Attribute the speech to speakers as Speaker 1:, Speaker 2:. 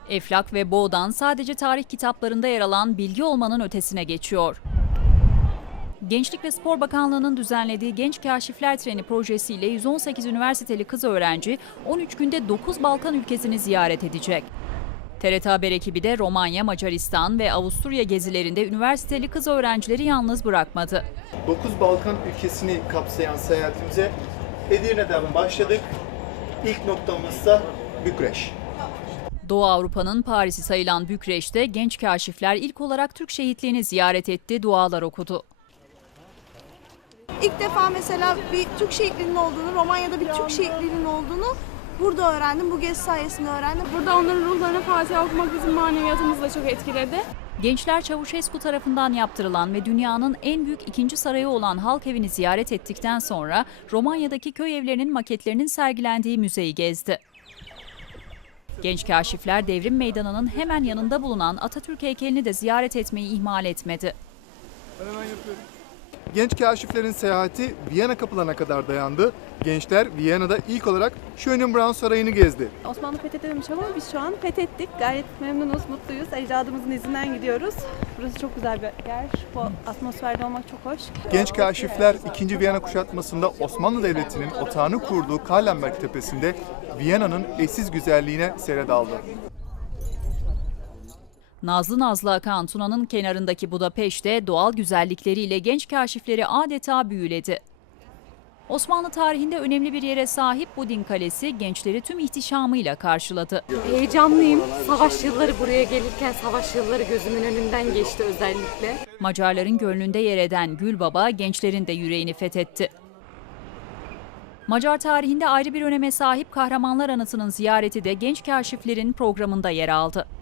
Speaker 1: Eflak ve Boğdan sadece tarih kitaplarında yer alan bilgi olmanın ötesine geçiyor. Gençlik ve Spor Bakanlığı'nın düzenlediği Genç Kaşifler Treni projesiyle 118 üniversiteli kız öğrenci 13 günde 9 Balkan ülkesini ziyaret edecek. TRT Haber ekibi de Romanya, Macaristan ve Avusturya gezilerinde üniversiteli kız öğrencileri yalnız bırakmadı.
Speaker 2: 9 Balkan ülkesini kapsayan seyahatimize Edirne'den başladık. İlk noktamızsa Bükreş.
Speaker 1: Doğu Avrupa'nın Paris'i sayılan Bükreş'te genç kaşifler ilk olarak Türk şehitliğini ziyaret etti, dualar okudu.
Speaker 3: İlk defa mesela bir Türk şehitliğinin olduğunu, Romanya'da bir Türk şehitliğinin olduğunu burada öğrendim. Bu gezi sayesinde öğrendim.
Speaker 4: Burada onların ruhlarına Fatiha okumak bizim maneviyatımızı da çok etkiledi.
Speaker 1: Gençler Çavuşescu tarafından yaptırılan ve dünyanın en büyük ikinci sarayı olan Halk Evi'ni ziyaret ettikten sonra Romanya'daki köy evlerinin maketlerinin sergilendiği müzeyi gezdi. Genç kaşifler Devrim Meydanı'nın hemen yanında bulunan Atatürk heykelini de ziyaret etmeyi ihmal etmedi.
Speaker 2: Genç kaşiflerin seyahati Viyana kapılarına kadar dayandı. Gençler Viyana'da ilk olarak Schönbrunn Sarayı'nı gezdi.
Speaker 5: Osmanlı fethedememiş ama biz şu an fethettik. Gayet memnunuz, mutluyuz. Ecdadımızın izinden gidiyoruz. Burası çok güzel bir yer. Bu atmosferde olmak çok hoş.
Speaker 2: Genç kaşifler 2. Viyana kuşatmasında Osmanlı Devleti'nin otağını kurduğu Kahlenberg Tepesi'nde Viyana'nın eşsiz güzelliğine seyredaldı.
Speaker 1: Nazlı nazlı akan Tuna'nın kenarındaki Budapeşte doğal güzellikleriyle genç kaşifleri adeta büyüledi. Osmanlı tarihinde önemli bir yere sahip Budin Kalesi gençleri tüm ihtişamıyla karşıladı.
Speaker 6: Heyecanlıyım. Savaş yılları buraya gelirken savaş yılları gözümün önünden geçti özellikle.
Speaker 1: Macarların gönlünde yer eden Gülbaba gençlerin de yüreğini fethetti. Macar tarihinde ayrı bir öneme sahip Kahramanlar Anıtı'nın ziyareti de genç kaşiflerin programında yer aldı.